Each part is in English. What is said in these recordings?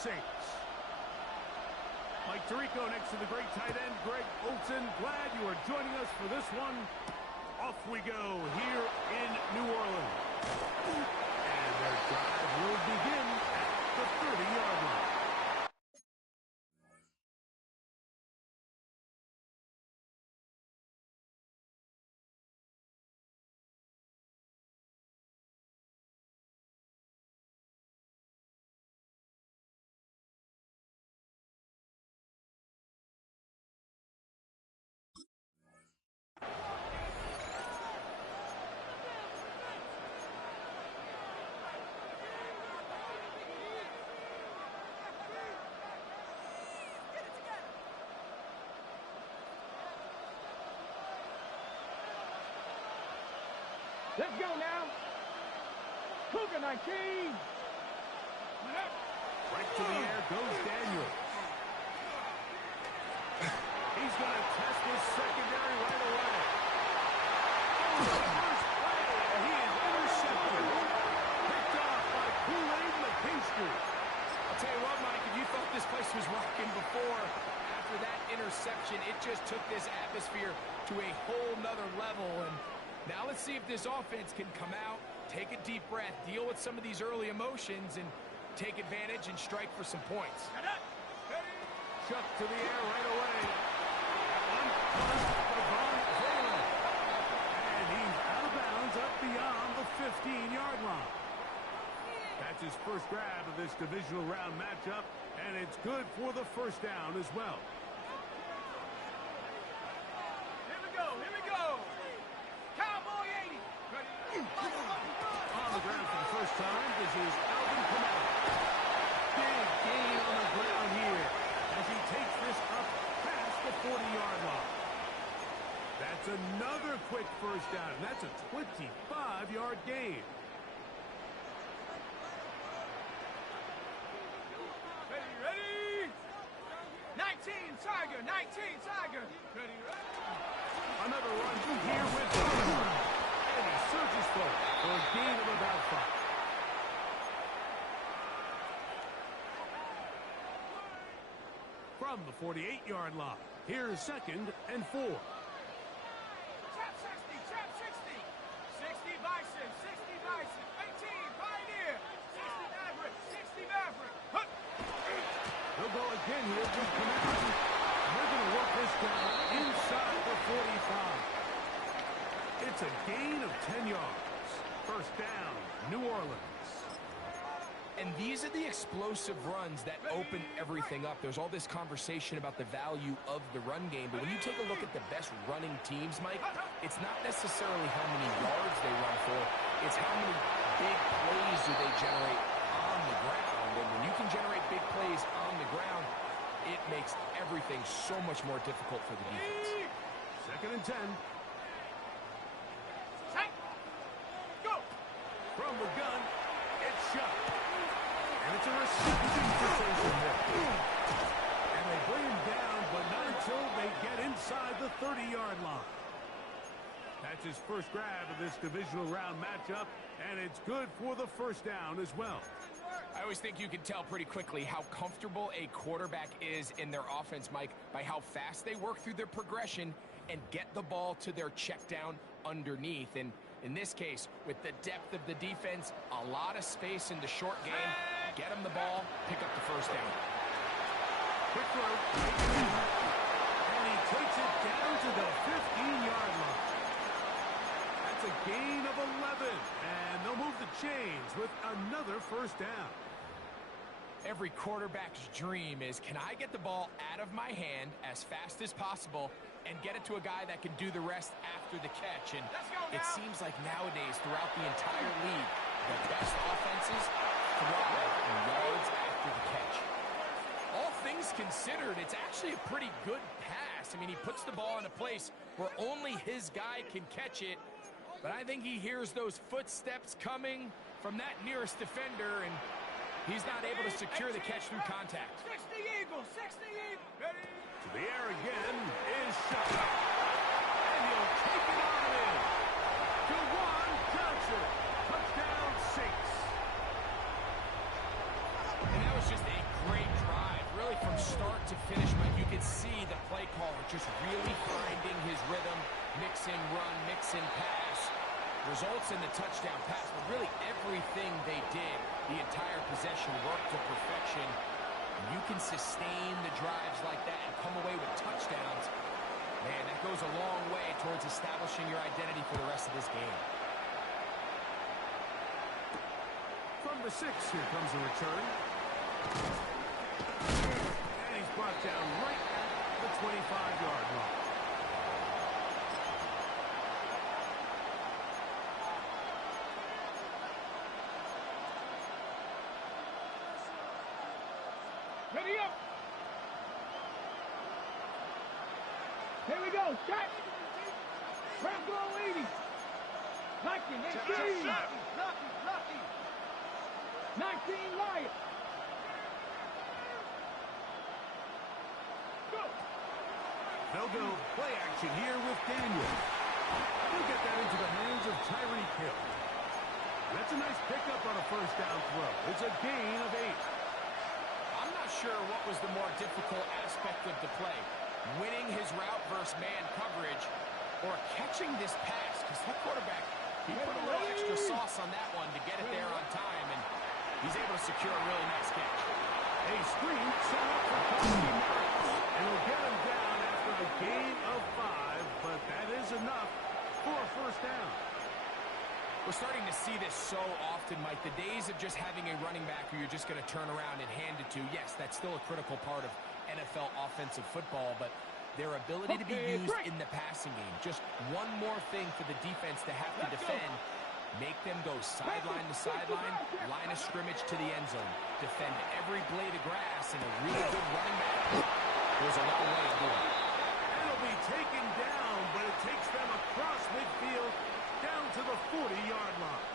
Saints. Mike Tirico next to the great tight end, Greg Olsen. Glad you are joining us for this one. Off we go here in New Orleans. And their drive will begin at the 30-yard line. Let's go now. Cougar 19. Right to the air goes Daniels. He's going to test his secondary right away. First play, and he is intercepted. Picked off by Kool-Aid McKinstry. I'll tell you what, Mike, if you thought this place was rocking before, after that interception, it just took this atmosphere to a whole nother level. And now let's see if this offense can come out, take a deep breath, deal with some of these early emotions, and take advantage and strike for some points. Chuck to the air right away. One punt for Von Valen. And he's out of bounds up beyond the 15-yard line. That's his first grab of this divisional round matchup, and it's good for the first down as well. Here we go. Here we go. Cowboy 80. On the ground for the first time, this is Alvin Kamara. Big gain on the ground here as he takes this up past the 40-yard line. That's another quick first down. That's a 25-yard gain. Ready? 19 Tiger. 19 Tiger. Ready? Another run here with him. And he surges forward for a gain of about 5. From the 48-yard line, here's 2nd and 4. Trap 60. Trap 60. 60 Bison. 60 Bison. 18 Pioneer. 60 Maverick. 60 Maverick. Hup. They'll go again here with Kamara. They're going to work this down inside the 45. It's a gain of 10 yards. First down, New Orleans. And these are the explosive runs that open everything up. There's all this conversation about the value of the run game, but when you take a look at the best running teams, Mike, it's not necessarily how many yards they run for, it's how many big plays do they generate on the ground. And when you can generate big plays on the ground, it makes everything so much more difficult for the defense. 2nd and 10. Tank. Go. From the gun, it's shot. And it's a reception for Jason Hill. And they bring him down, but not until they get inside the 30-yard line. That's his first grab of this divisional round matchup, and it's good for the first down as well. I always think you can tell pretty quickly how comfortable a quarterback is in their offense, Mike, by how fast they work through their progression and get the ball to their check down underneath. And in this case, with the depth of the defense, a lot of space in the short game, get them the ball, pick up the first down. Quick throw. And he takes it down to the 15-yard line. That's a gain of 11. And they'll move the chains with another first down. Every quarterback's dream is, can I get the ball out of my hand as fast as possible and get it to a guy that can do the rest after the catch? And it seems like nowadays, throughout the entire league, the best offenses thrive in yards after the catch. All things considered, it's actually a pretty good pass. I mean, he puts the ball in a place where only his guy can catch it. But I think he hears those footsteps coming from that nearest defender, and he's not able to secure the catch through contact. 60 Eagles. 60 Eagles. Ready? To the air again is shot. And he'll take it on in. Juwan Johnson. Touchdown, Saints. And that was just a great from start to finish, Mike, you could see the play caller just really finding his rhythm, mix in run, mix in pass. Results in the touchdown pass, but really everything they did, the entire possession worked to perfection. And you can sustain the drives like that and come away with touchdowns. Man, that goes a long way towards establishing your identity for the rest of this game. From the 6, here comes a return. And he's brought down right at the 25-yard line. Ready up. Here we go. Shot. Rambo 80. Lucky. 19 Lion. Go. They'll go play action here with Daniel. He'll get that into the hands of Tyreek Hill. That's a nice pickup on a first down throw. It's a gain of 8. I'm not sure what was the more difficult aspect of the play. Winning his route versus man coverage or catching this pass, because that quarterback, he put a little extra sauce on that one to get it there on time, and he's able to secure a really nice catch. A screen set up for Kelsey Merritt, and he'll get him down after a gain of 5, but that is enough for a first down. We're starting to see this so often, Mike. The days of just having a running back who you're just going to turn around and hand it to, yes, that's still a critical part of NFL offensive football, but their ability to be used in the passing game, just one more thing for the defense to have to defend, make them go sideline to sideline, line of scrimmage to the end zone, defend every blade of grass, and a really good running back goes a long way to do it. And it'll be taken down, but it takes them across midfield down to the 40-yard line.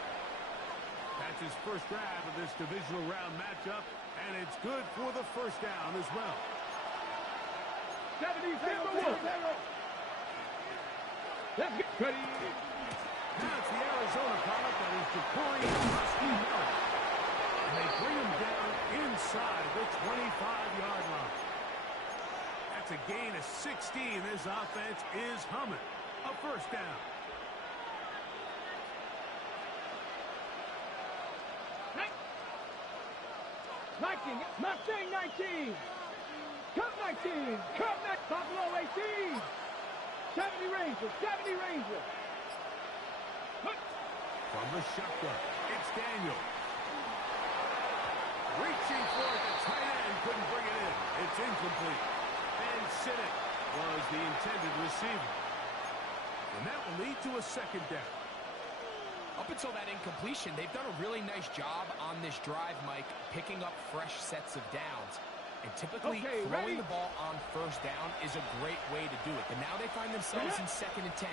That's his first grab of this divisional round matchup, and it's good for the first down as well. 70, 0. Let's get ready. Now it's the Arizona product that is Ja'Cory Miller. And they bring him down inside the 25-yard line. That's a gain of 16. This offense is humming. A first down. Mustang 19. Cup 19. Cup 19. Buffalo 18. 70 Rangers. 70 Rangers. From the shotgun, it's Daniel. Reaching for it, the tight end couldn't bring it in. It's incomplete. And Sinnott was the intended receiver. And that will lead to a second down. Up until that incompletion, they've done a really nice job on this drive, Mike, picking up fresh sets of downs. And typically, throwing the ball on first down is a great way to do it. But now they find themselves in 2nd and 10.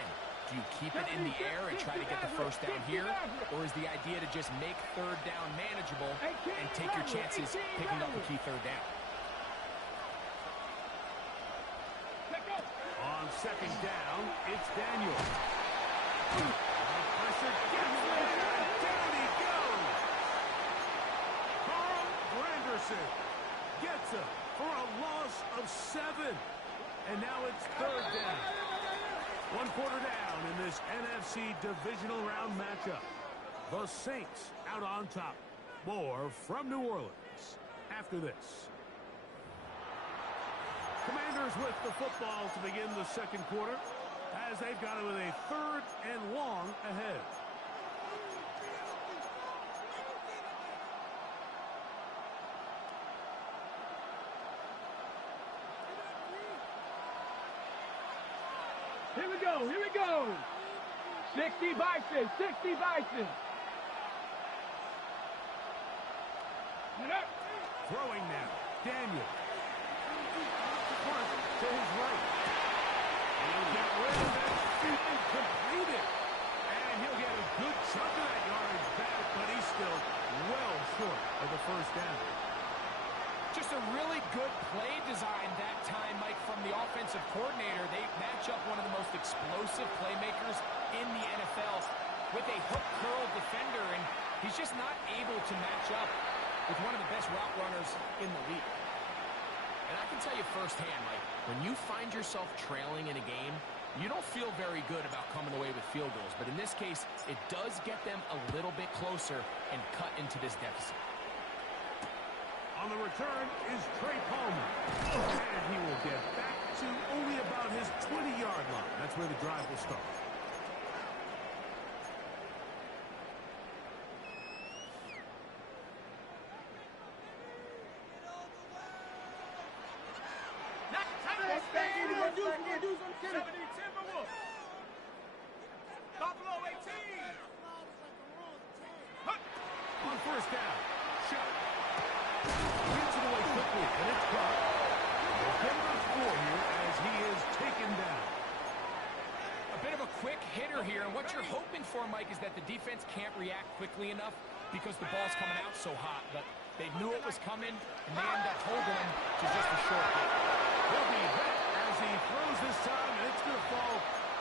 Do you keep it in the air and try to get the first down here? Or is the idea to just make third down manageable and take your chances picking up a key third down? On second down, it's Daniel. Pressure gets later, and down he goes. Carl Granderson gets him for a loss of 7. And now it's third down. 1 quarter down in this NFC divisional round matchup. The Saints out on top. More from New Orleans after this. Commanders with the football to begin the second quarter as they've got it with a 3rd and long ahead. Here we go. Here we go. 60 Bison. 60 Bison. Throwing now. Daniel. Front to his right. He'll get rid of that. Shoot completed. And he'll get a good chunk of that yardage back, but he's still well short of the first down. Just a really good play design that time, Mike, from the offensive coordinator. They match up one of the most explosive playmakers in the NFL with a hook curl defender, and he's just not able to match up with one of the best route runners in the league. firsthand, Mike. When you find yourself trailing in a game, you don't feel very good about coming away with field goals. But in this case, it does get them a little bit closer and cut into this deficit. On the return is Trey Palmer. And he will get back to only about his 20-yard line. That's where the drive will start. Buffalo 18. On first down. Shot. Gets it away quickly, and it's caught. They'll get about 4 here as he is taken down. A bit of a quick hitter here, and what you're hoping for, Mike, is that the defense can't react quickly enough because the ball's coming out so hot. But they knew it was coming, and they end up holding him to just a short hit. He'll be hit as he throws this time, and it's going to fall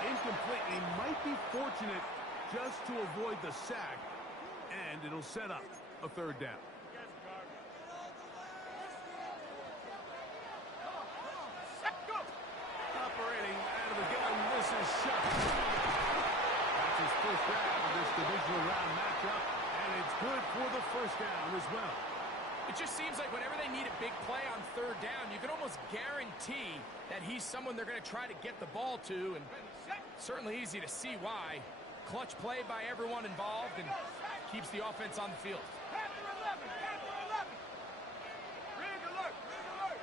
incomplete. He might be fortunate just to avoid the sack, and it'll set up a third down. Operating out of the gun, this is shot. That's his first round of this divisional round matchup, and it's good for the first down as well. It just seems like whenever they need a big play on third down, you can almost guarantee that he's someone they're going to try to get the ball to, and certainly easy to see why. Clutch play by everyone involved and keeps the offense on the field. Panther 11. Panther 11. Rig alert. Rig alert.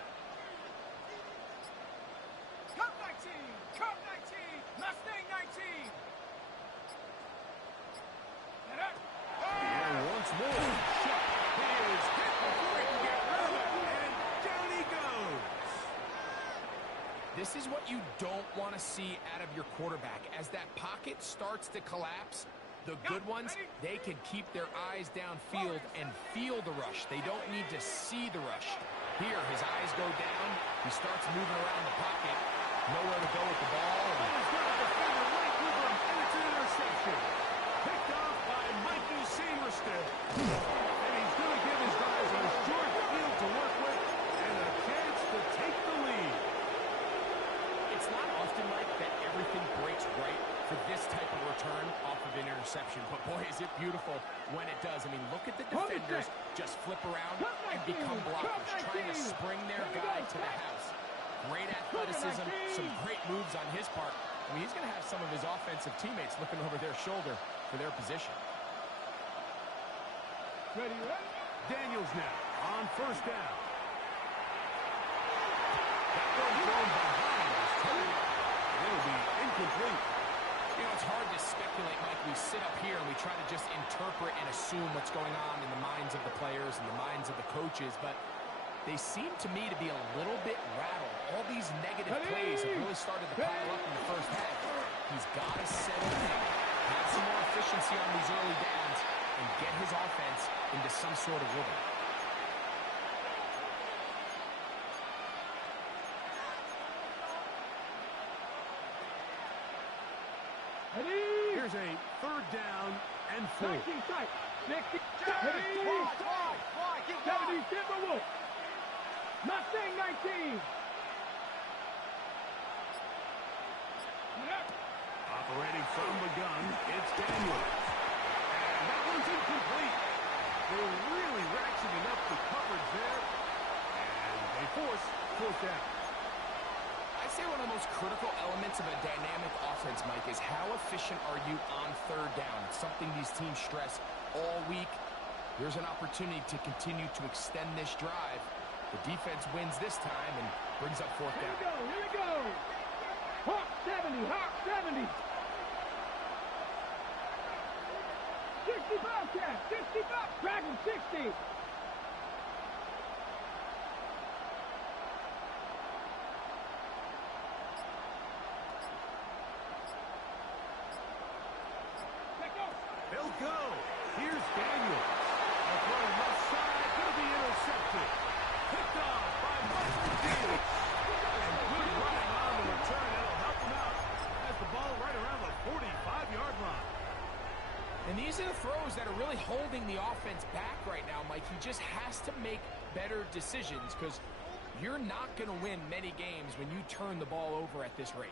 Cup 19. Cup 19. Mustang 19. And once more, shot. He is hit before he can get rid of it, and down he goes. This is what you don't want to see out of your quarterback. As that pocket starts to collapse, the good ones, they can keep their eyes downfield and feel the rush. They don't need to see the rush. Here, his eyes go down. He starts moving around the pocket. Nowhere to go with the ball. He's got a defender right with him, and it's an interception. Picked off by Mikey Samerstead. And he's going to give his guys a short field to work with and a chance to take the lead. It's not often, Mike, that everything breaks right for this type of return off of an interception. But, boy, is it beautiful when it does. I mean, look at the defenders just flip around and become blockers, trying to spring their guy to the house. Great athleticism, some great moves on his part. I mean, he's going to have some of his offensive teammates looking over their shoulder for their position. Ready? Daniels now on first down. That one thrown behind is tight. It'll be incomplete. You know, it's hard to speculate, Mike. We sit up here and we try to just interpret and assume what's going on in the minds of the players and the minds of the coaches, but they seem to me to be a little bit rattled. All these negative plays have really started to pile up in the first half. He's got to settle in, have some more efficiency on these early downs, and get his offense into some sort of rhythm. Here's a third down and 4. 60. 70 Timberwolves. Mustang 19. Operating from the gun, it's Daniels. And that one's incomplete. They're really ratcheting up the coverage there. And they force fourth down. I'd say one of the most critical elements of a dynamic offense, Mike, is how efficient are you on third down? It's something these teams stress all week. Here's an opportunity to continue to extend this drive. The defense wins this time and brings up fourth down. Here we go. Hawk 70. Hawk 70. 65 cat. 65. Dragon 60. They'll go. Here's Daniels. A throw left side, going to be intercepted. Picked off by Michael Davis. And good running on the return. That'll help him out. Has the ball right around the 45-yard line. And these are the throws that are really holding the offense back right now, Mike. He just has to make better decisions because You're not going to win many games when you turn the ball over at this rate.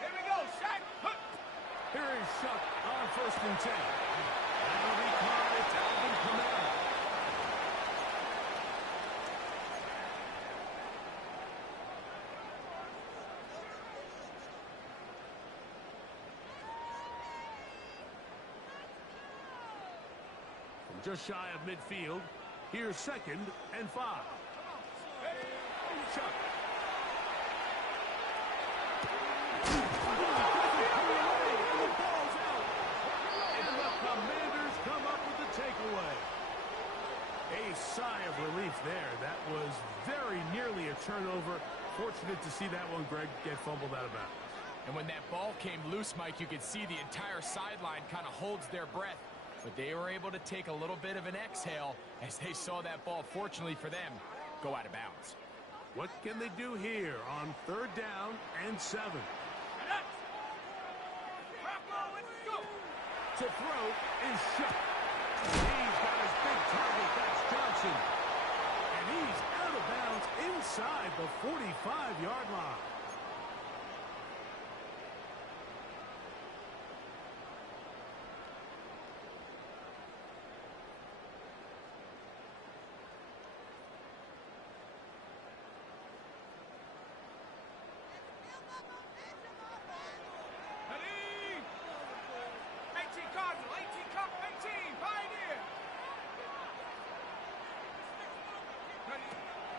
Here we go, Shaq. Here is Shuck on 1st and 10. That'll be caught. It's Alvin Kamara. From just shy of midfield, here's 2nd and 5. Chuck. Commanders come up with the takeaway. A sigh of relief there. That was very nearly a turnover. Fortunate to see that one, Greg, get fumbled out of bounds. And when that ball came loose, Mike, you could see the entire sideline kind of holds their breath. But they were able to take a little bit of an exhale as they saw that ball, fortunately for them, go out of bounds. What can they do here on 3rd down and 7? To throw is Shuck. He's got his big target. That's Johnson. And he's out of bounds inside the 45-yard line.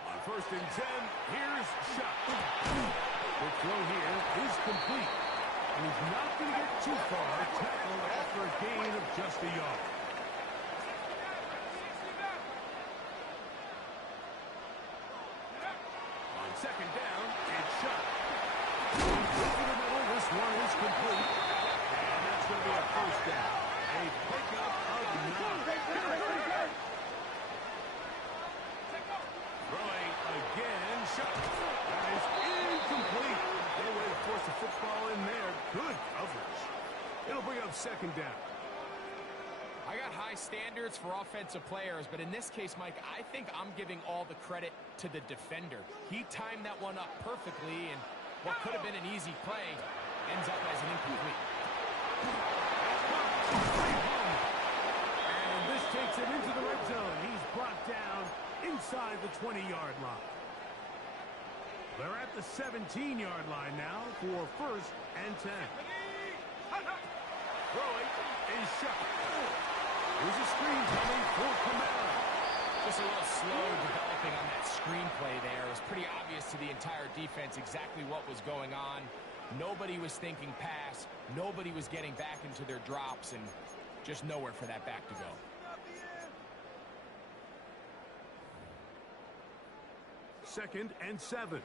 On 1st and 10, here's Shuck. The throw here is complete. And he's not going to get too far. Tackled after a gain of just a yard. On 2nd down, it's Shuck. Over the middle, this one is complete. And that's going to be a 1st down. A pickup of 9. Throwing again, Shuck. That is incomplete. No way to force the football in there. Good coverage. It'll bring up 2nd down. I got high standards for offensive players, but in this case, Mike, I think I'm giving all the credit to the defender. He timed that one up perfectly, and what could have been an easy play ends up as an incomplete. And this takes him into the red zone. He's brought down inside the 20-yard line. They're at the 17-yard line now for 1st and 10. Throwing is Shuck. There's a screen coming for Kamara. Just a little slow developing on that screenplay there. It was pretty obvious to the entire defense exactly what was going on. Nobody was thinking pass. Nobody was getting back into their drops, and just nowhere for that back to go. Second and 7.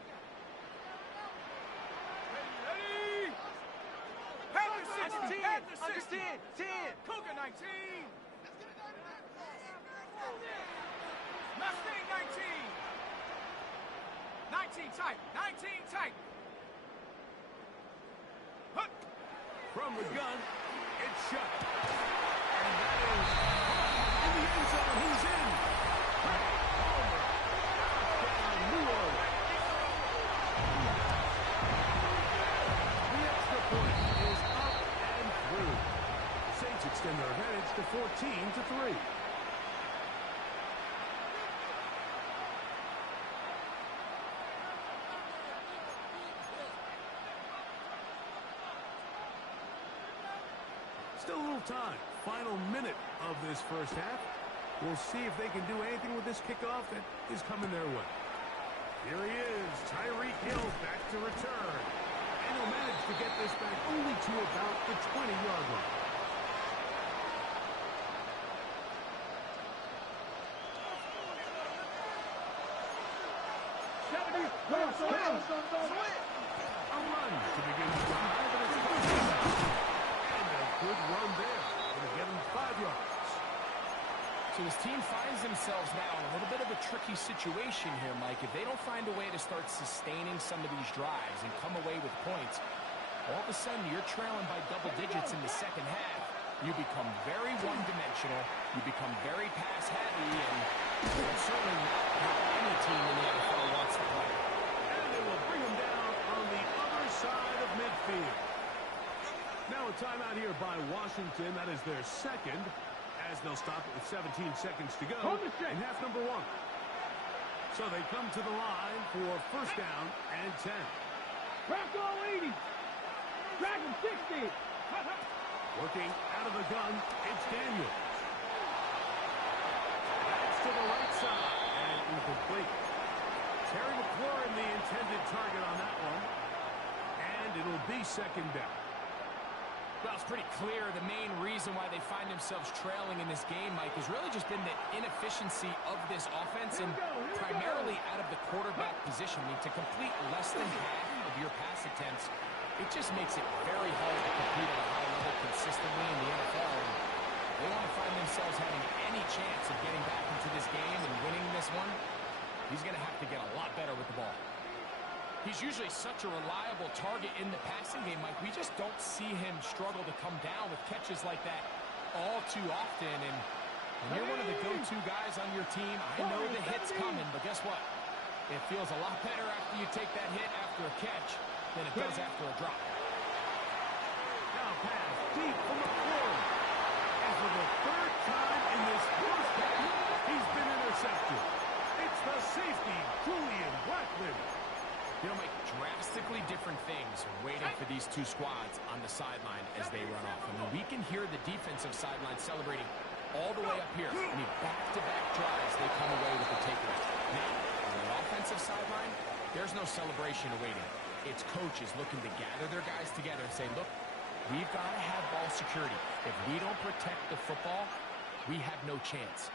Panther 16, Panther 16, 10, Cougar 19. Mustang 19. 19 tight, 19 tight. Hook. From the gun, it's Shuck. And that is in the end zone. He's in. Touchdown, New Orleans. The extra point is up and through. Saints extend their advantage to 14-3. Still a little time. Final minute of this first half. We'll see if they can do anything with this kickoff that is coming their way. Here he is, Tyreek Hill back to return. And he'll manage to get this back only to about the 20-yard line. A run to begin the drive, and it's good run there. Going to get him 5 yards. So his team finds themselves now in a little bit of a tricky situation here, Mike. If they don't find a way to start sustaining some of these drives and come away with points, all of a sudden you're trailing by double digits in the second half. You become very one-dimensional. one-dimensional. You become very pass-heavy, and that's certainly not how any team in the NFL wants to play. And they will bring him down on the other side of midfield. Now a timeout here by Washington. That is their second, as they'll stop it with 17 seconds to go in half number one. So they come to the line for first down and 10. Crack all 80. Crack him 60. Working out of the gun, it's Daniels. That's to the right side and incomplete. Terry McLaurin, the intended target on that one. And it'll be second down. Well, it's pretty clear the main reason why they find themselves trailing in this game, Mike, has really just been the inefficiency of this offense and primarily out of the quarterback position. I mean, to complete less than half of your pass attempts, it just makes it very hard to compete at a high level consistently in the NFL. And they want to find themselves having any chance of getting back into this game and winning this one. He's going to have to get a lot better with the ball. He's usually such a reliable target in the passing game, Mike. We just don't see him struggle to come down with catches like that all too often. And when you're one of the go-to guys on your team, I know the hit's coming, but guess what? It feels a lot better after you take that hit after a catch than it does after a drop. Now pass deep from McLaurin. And for the third time in this first half, he's been intercepted. It's the safety, Julian Blackman. You know, Mike, drastically different things waiting for these two squads on the sideline as they run off. I mean, we can hear the defensive sideline celebrating all the way up here. I mean, back-to-back drives, they come away with the takeaway. Now, on the offensive sideline, there's no celebration awaiting. It's coaches looking to gather their guys together and say, look, we've got to have ball security. If we don't protect the football, we have no chance.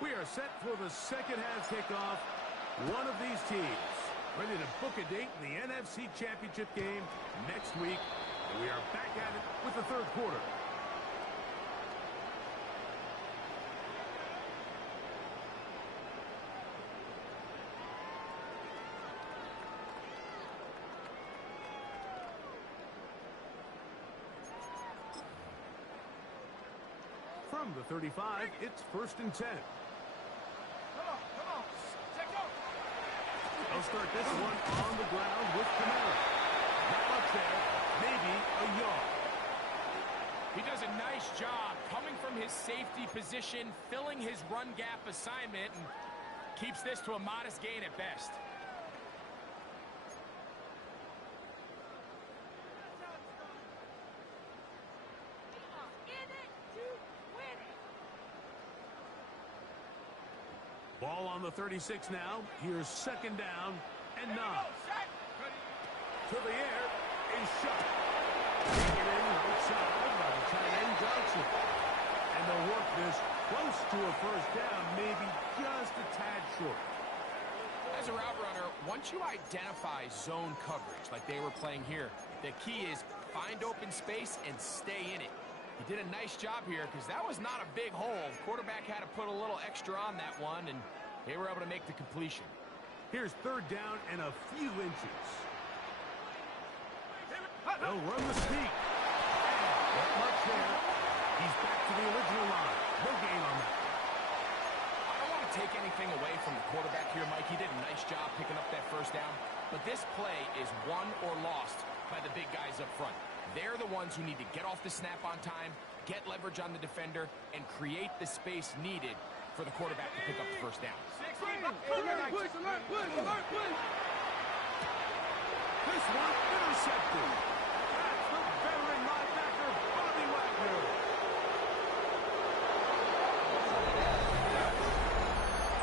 We are set for the second half kickoff. One of these teams ready to book a date in the NFC Championship game next week. And we are back at it with the third quarter. From the 35, it's first and 10. Come on. Take off. They'll start this one on the ground with Kamara. Not much there, maybe a yard. He does a nice job coming from his safety position, filling his run gap assignment, and keeps this to a modest gain at best. Ball on the 36 now. Here's second down and 9. To the air is shot. Taken in outside by the tight end Johnson. And they'll work this close to a first down, maybe just a tad short. As a route runner, once you identify zone coverage like they were playing here, the key is find open space and stay in it. He did a nice job here because that was not a big hole. The quarterback had to put a little extra on that one, and they were able to make the completion. Here's third down and a few inches. They'll run the sneak. Not much there. He's back to the original line. No gain on that. I don't want to take anything away from the quarterback here, Mike. He did a nice job picking up that first down. But this play is won or lost by the big guys up front. They're the ones who need to get off the snap on time, get leverage on the defender, and create the space needed for the quarterback to pick up the first down. Alert, push. This one intercepted. That's the veteran linebacker, Bobby Wagner.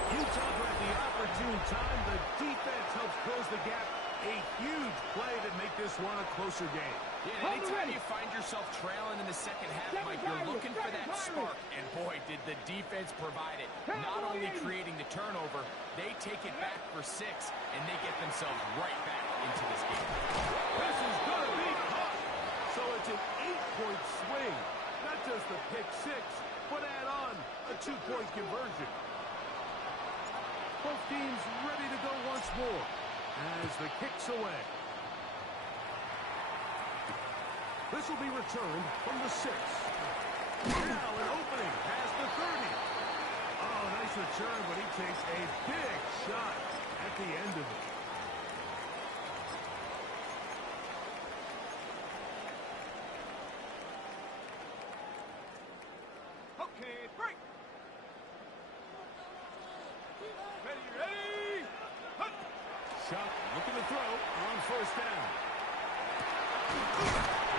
Utah at the opportune time. The defense helps close the gap. A huge play to make this one a closer game. Yeah, anytime you find yourself trailing in the second half, Mike, you're looking for that spark. And boy, did the defense provide it. Not only creating the turnover, they take it back for 6, and they get themselves right back into this game. This is good. but add on a 2-point conversion. Both teams ready to go once more as the kick's away. This will be returned from the 6. Now an opening past the 30. Oh, nice return, but he takes a big shot at the end of it. Okay, break. Ready. Hup. Shot looking to throw on first down.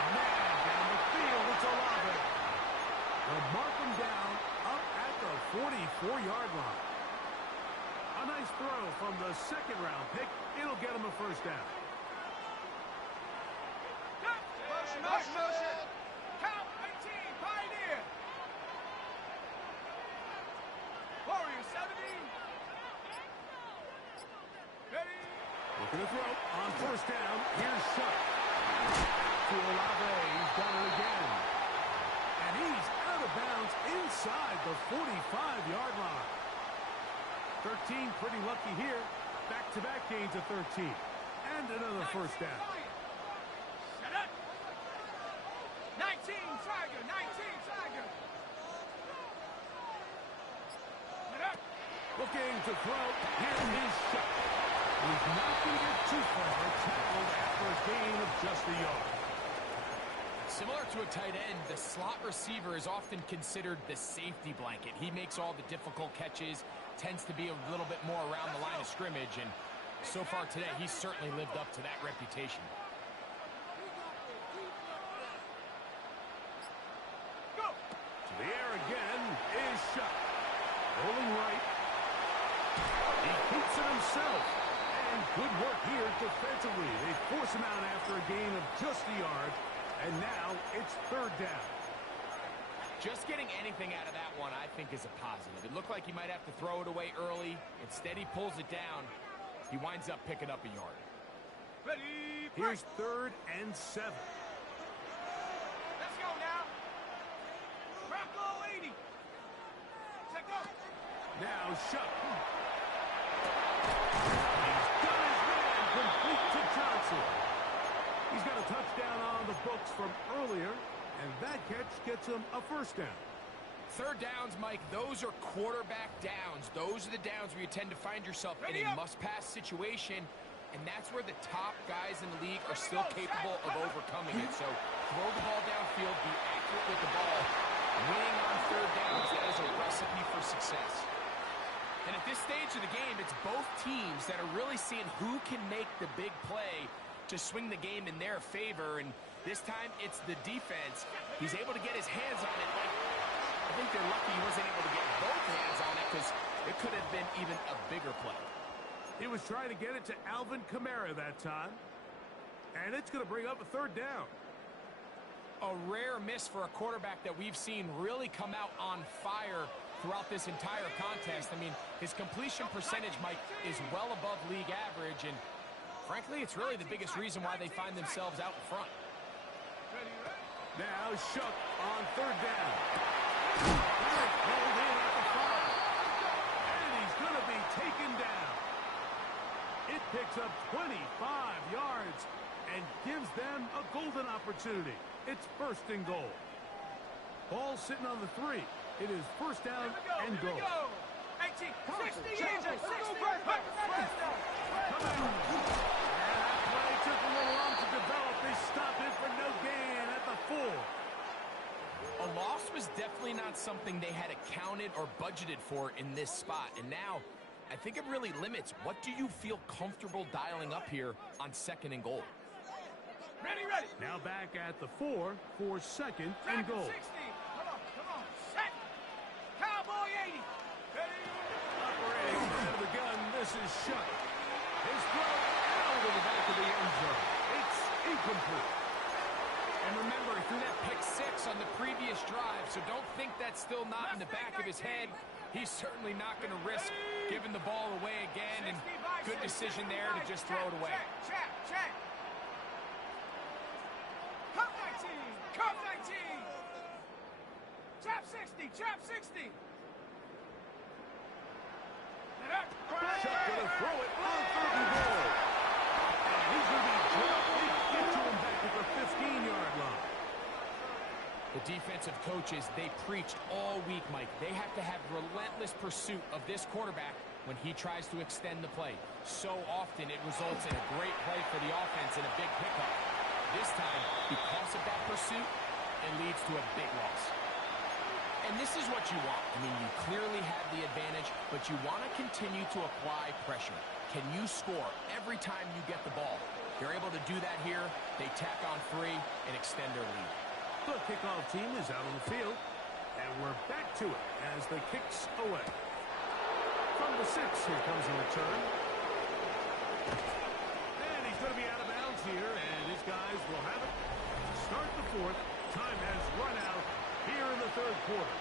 Man, down the field, it's Olave. They'll mark him down up at the 44-yard line. A nice throw from the second-round pick. It'll get him a first down. Motion. Count 18, Pioneer. Warrior 70. Ready. Looking to throw on first down. Here's Shuck. To Olave. He's done it again. And he's out of bounds inside the 45-yard line. 13 pretty lucky here. Back-to-back gains of 13. And another first down. Shut up. 19 Tiger. Shut up. Looking to throw. Here is Shuck. He's not going to get too far. Tackled after a gain of just a yard. Similar to a tight end, the slot receiver is often considered the safety blanket. He makes all the difficult catches, tends to be a little bit more around the line of scrimmage, and so far today, he's certainly lived up to that reputation. Go. To the air again is Shuck. Rolling right. He keeps it himself. And good work here defensively. They force him out after a gain of just a yard. And now it's third down. Just getting anything out of that one, I think, is a positive. It looked like he might have to throw it away early. Instead, he pulls it down. He winds up picking up a yard. Ready. Here's 3rd and 7. Let's go now. Bronco 80. Check go. Now Shuck. He's got his man complete to Johnson. He's got a touchdown on the books from earlier, and that catch gets him a first down. Third downs, Mike, those are quarterback downs. Those are the downs where you tend to find yourself in a must-pass situation, and that's where the top guys in the league are still capable of overcoming it. So throw the ball downfield, be accurate with the ball. Winning on third downs, that is a recipe for success. And at this stage of the game, it's both teams that are really seeing who can make the big play to swing the game in their favor, and this time it's the defense. He's able to get his hands on it. I think they're lucky he wasn't able to get both hands on it because it could have been even a bigger play. He was trying to get it to Alvin Kamara that time, and it's going to bring up a third down. A rare miss for a quarterback that we've seen really come out on fire throughout this entire contest. I mean, his completion percentage, Mike, is well above league average, and frankly, it's really the biggest reason why they find themselves out in front. Now Shuck on third down. Pulled in at the 5. And he's going to be taken down. It picks up 25 yards and gives them a golden opportunity. It's first and goal. Ball sitting on the 3. It is first down and goal. 18, 60, 60. Took a little long to develop. They stopped it for no gain at the 4. A loss was definitely not something they had accounted or budgeted for in this spot. And now, I think it really limits what do you feel comfortable dialing up here on second and goal. Ready. Now back at the 4 for second and goal. 60. Come on. Set. Cowboy 80. Ready. Operating out of the gun. This is Shuck. His throw out of the back of the end zone. It's incomplete. And remember, he threw that pick 6 on the previous drive, so don't think that's still not in the back of his head. He's certainly not going to risk giving the ball away again, and good decision there to just throw it away. Check. Come 19. Chop 60. Chop 60. Chuck gonna throw it on 3rd and goal. And he's going to be dropped. They get to him back at the 15-yard line. The defensive coaches, they preached all week, Mike. They have to have relentless pursuit of this quarterback when he tries to extend the play. So often it results in a great play for the offense and a big pickup. This time, because of that pursuit, it leads to a big loss. And this is what you want. I mean, you clearly have the advantage, but you want to continue to apply pressure. Can you score every time you get the ball? They're able to do that here. They tack on 3 and extend their lead. The kickoff team is out on the field, and we're back to it as the kick's away. From the 6, here comes a return. And he's going to be out of bounds here, and his guys will have it to start the 4th. Time has run out here in the 3rd quarter.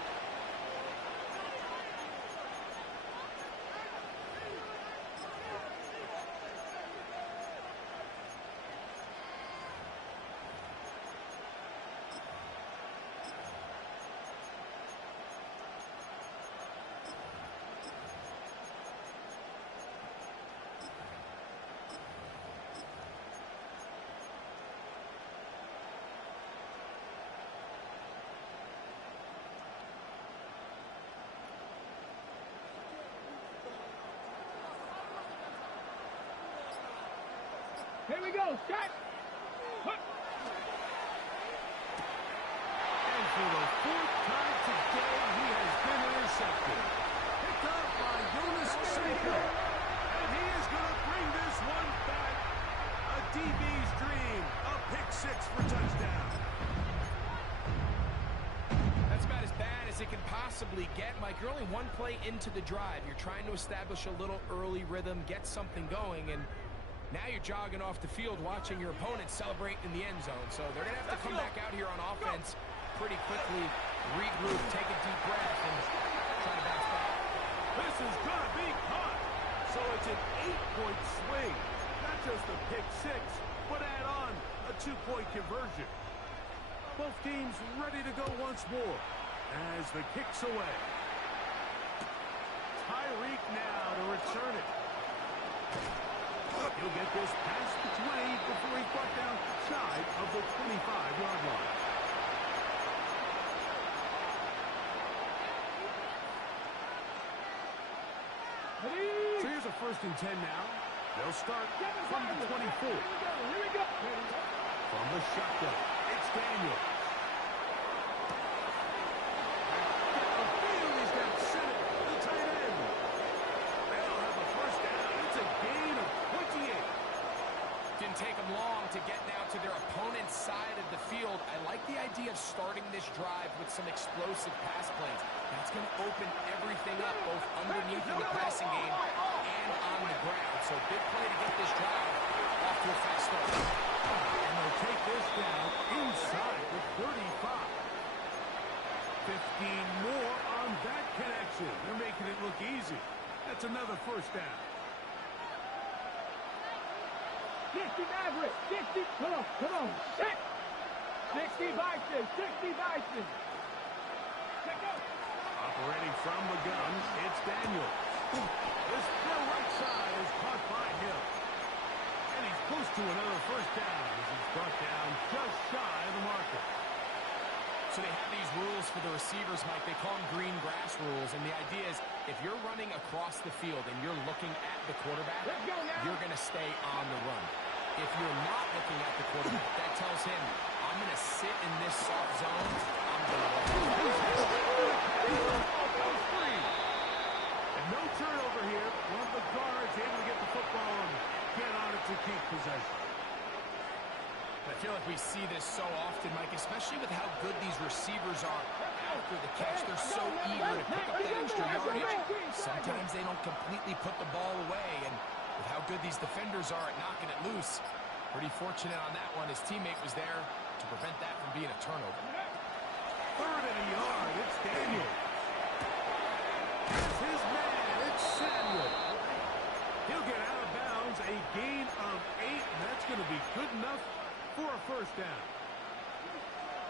Here we go. Set. And for the 4th time today, he has been intercepted. Picked up by Jonas Sanko. And he is going to bring this one back. A DB's dream. A pick 6 for touchdown. That's about as bad as it can possibly get, Mike. You're only one play into the drive. You're trying to establish a little early rhythm, get something going, and now you're jogging off the field watching your opponent celebrate in the end zone. So they're going to have to come back out here on offense pretty quickly, regroup, take a deep breath, and try to bounce back. This is going to be caught. So it's an 8-point swing. Not just a pick 6, but add on a 2-point conversion. Both teams ready to go once more as the kick's away. Tyreek now to return it. He'll get this past the 20 before he's brought down shy of the 25-yard line. So here's a 1st and 10 now. They'll start from the 24. Here we go. From the shotgun, it's Daniel. Downfield, he's got Simmons, the tight end. They'll have a 1st down. It's a gain of 28. Didn't take them long to get now to their opponent's side of the field. I like the idea of starting this drive with some explosive pass plays. That's going to open everything up, both underneath in the passing game and on the ground. So big play to get this drive off to a fast start. And they'll take this down inside the 35. 15 more on that connection. They're making it look easy. That's another 1st down. 60 Maverick. 60. Come on. Set. 60 Bison. 60 Bison. Check out. Operating from the gun, it's Daniels. This still right side is caught by him. And he's close to another 1st down as he's brought down just shy of the marker. So they have these rules for the receivers, Mike. They call them green grass rules. And the idea is if you're running across the field and you're looking at the quarterback, you're going to stay on the run. If you're not looking at the quarterback, that tells him, I'm going to sit in this soft zone. I'm going to And no turnover here. One of the guards able to get the football and get on it to keep possession. I feel like we see this so often, Mike, especially with how good these receivers are after the catch. They're so eager to pick up that extra yardage. Sometimes they don't completely put the ball away, and with how good these defenders are at knocking it loose, pretty fortunate on that one. His teammate was there to prevent that from being a turnover. 3rd and a yard, it's Daniel. It's his man, it's Samuel. He'll get out of bounds, a gain of 8, and that's going to be good enough for a 1st down.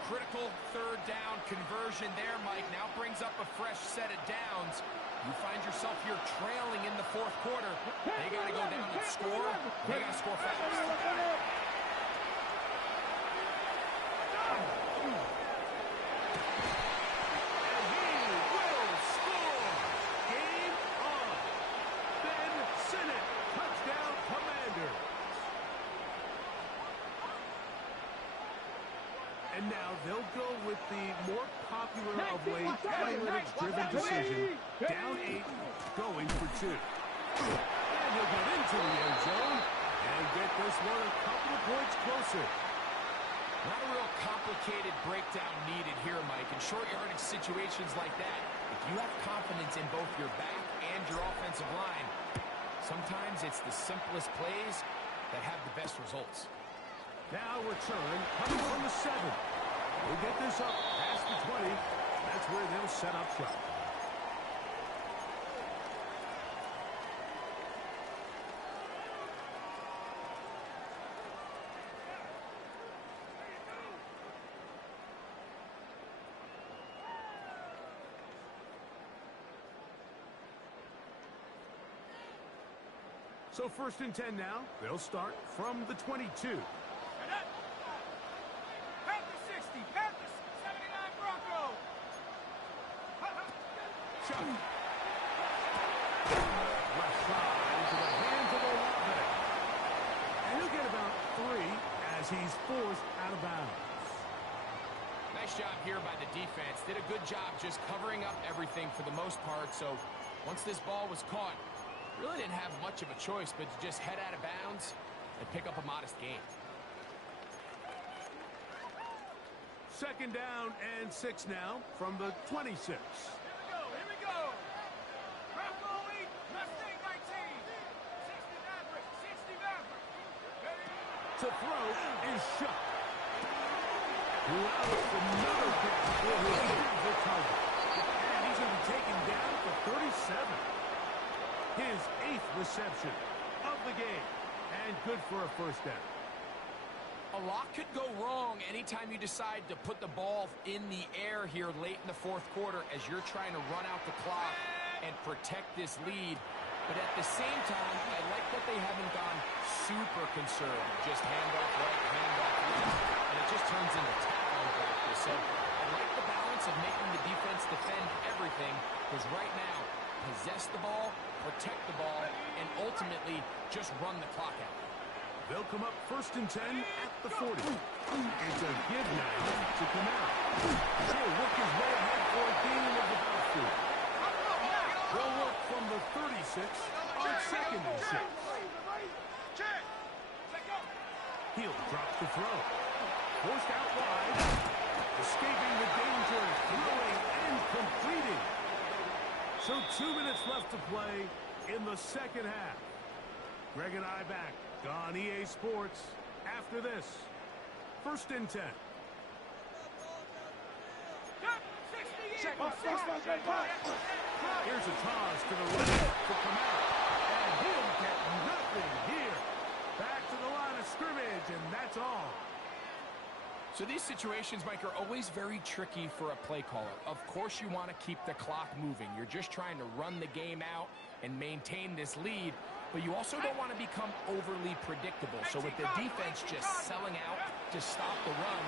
critical third down conversion there, Mike. Now brings up a fresh set of downs. You find yourself here trailing in the fourth quarter. They got to go down and score. They got to score fast. And now they'll go with the more popular of late analytics-driven decision. Down 8, going for 2. And he'll get into the end zone and get this one a couple of points closer. Not a real complicated breakdown needed here, Mike. In short yardage situations like that, if you have confidence in both your back and your offensive line, sometimes it's the simplest plays that have the best results. Now return coming from the 7. We'll get this up past the 20. That's where they'll set up shop. So 1st and 10 now. They'll start from the 22. Panthers 60, Panthers 79 Bronco. Shot. Left side into the hands of Olave. And he'll get about 3 as he's forced out of bounds. Nice job here by the defense. Did a good job just covering up everything for the most part. So once this ball was caught, really didn't have much of a choice but to just head out of bounds and pick up a modest gain. 2nd down and 6 now from the 26. Here we go. Bronco lead, Mustang 19. 60 Maverick, 60 Maverick. Ready? To throw is shut. Who allows another catch for his favorite target. And he's going to be taken down for 37. His 8th reception of the game. And good for a 1st down. A lot could go wrong anytime you decide to put the ball in the air here late in the 4th quarter as you're trying to run out the clock and protect this lead. But at the same time, I like that they haven't gone super conservative. Just handoff right, handoff left. And it just turns into tackling practice. So I like the balance of making the defense defend everything, because right now, possess the ball, protect the ball, and ultimately just run the clock out. They'll come up 1st and 10 at the 40. It's a give now to Kamara. He'll work his way ahead for a gain of about 4. They'll work from the 36 on 2nd and 6. He'll drop the throw. Forced out wide. Escaping the danger, throwing and completing. So 2 minutes left to play in the 2nd half. Greg and I back on EA Sports after this. 1st and 10. Here's a toss to the left for Kamara. And he'll get nothing here. Back to the line of scrimmage, and that's all. So these situations, Mike, are always very tricky for a play caller. Of course you want to keep the clock moving. You're just trying to run the game out and maintain this lead, but you also don't want to become overly predictable. So with the defense just selling out to stop the run,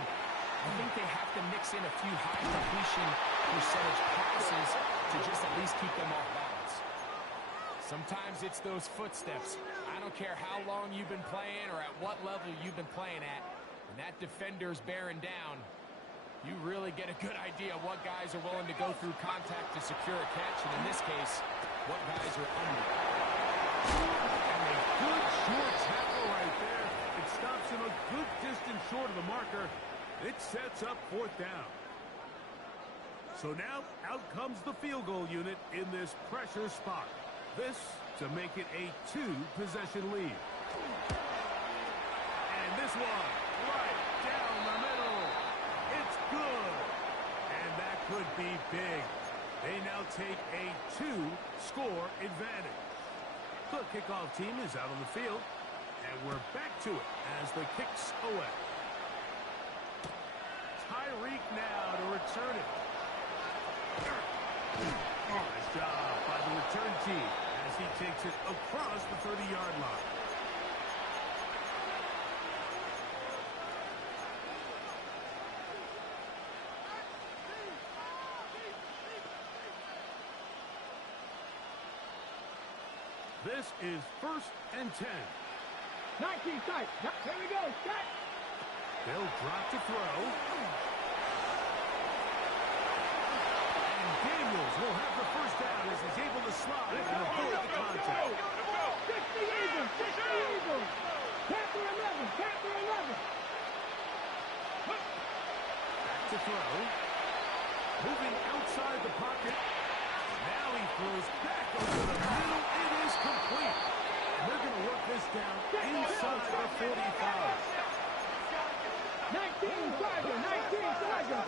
I think they have to mix in a few high completion percentage passes to just at least keep them off balance. Sometimes it's those footsteps. I don't care how long you've been playing or at what level you've been playing at. When that defender's bearing down, you really get a good idea of what guys are willing to go through contact to secure a catch, and in this case, what guys are under. And a good short tackle right there. It stops him a good distance short of the marker. It sets up 4th down. So now, out comes the field goal unit in this pressure spot. This to make it a 2-possession lead. And this one, right down the middle. It's good. And that could be big. They now take a 2-score advantage. The kickoff team is out on the field. And we're back to it as the kick's away. Tied Tyreek now to return it. Nice job by the return team as he takes it across the 30-yard line. This is 1st and 10. 19 tight. Here we go. Set. They'll drop to throw. And Daniels will have the first down as he's able to slide and avoid the contact. 60 Eagles. 60 Eagles. Panther 11. Panther 11. Back to throw. Moving outside the pocket. Now he throws back over the middle. It is complete. And they're going to work this down inside the 45. 19 Tiger. 19 Tiger.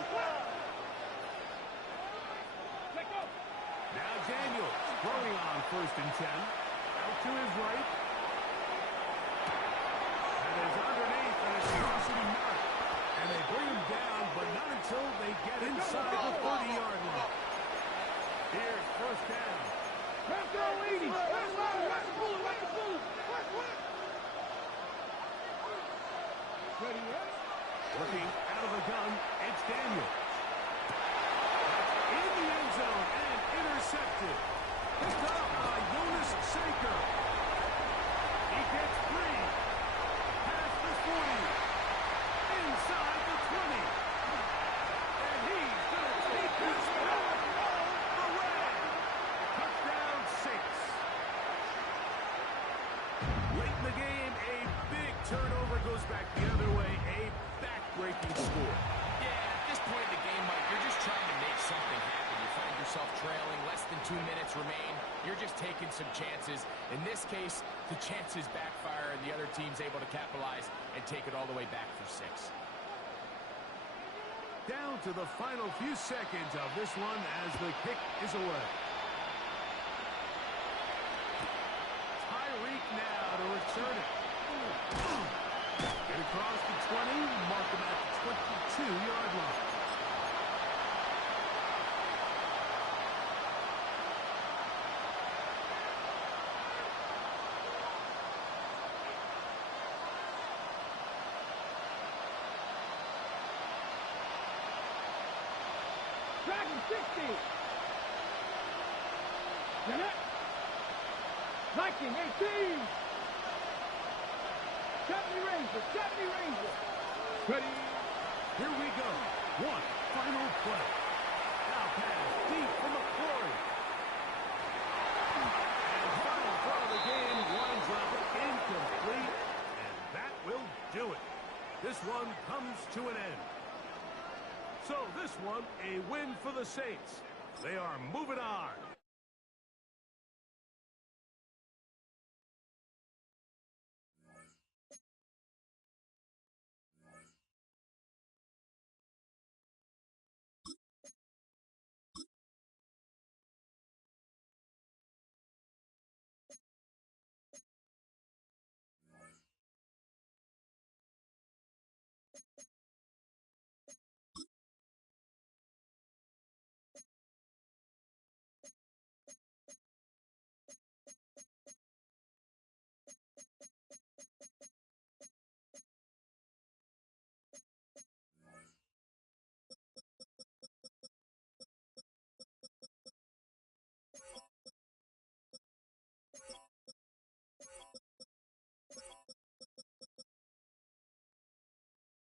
Now Daniels throwing on 1st and 10. Out to his right. And is underneath, and it's crossing mark. And they bring him down, but not until they get inside the 30-yard line. Here's 1st down. Let's go, 80. Let's go. Let's pull it. Let's pull it. Ready, yes? Working out of the gun, it's Daniels. In the end zone and intercepted. Picked up by Jonas Sanker. He gets free. Past the 40. Inside the 20. And he's going to take this one away. Touchdown Saints. Late in the game, a big turnover goes back the other way. A back-breaking score. Yeah, at this point in the game, Mike, you're just trying to make something happen. You find yourself trailing, less than 2 minutes remain. You're just taking some chances. In this case, the chances backfire, and the other team's able to capitalize and take it all the way back for 6. Down to the final few seconds of this one as the kick is away. Tyreek now to return it. Get across the 20, mark him at the 22-yard line. Dragon 60. Jeanette. Viking 18. 70 Ranger. 70 Ranger. Ready. Here we go. One final play. Now pass deep for McCrory. And final throw of the game winds up incomplete. And that will do it. This one comes to an end. So this one, a win for the Saints. They are moving on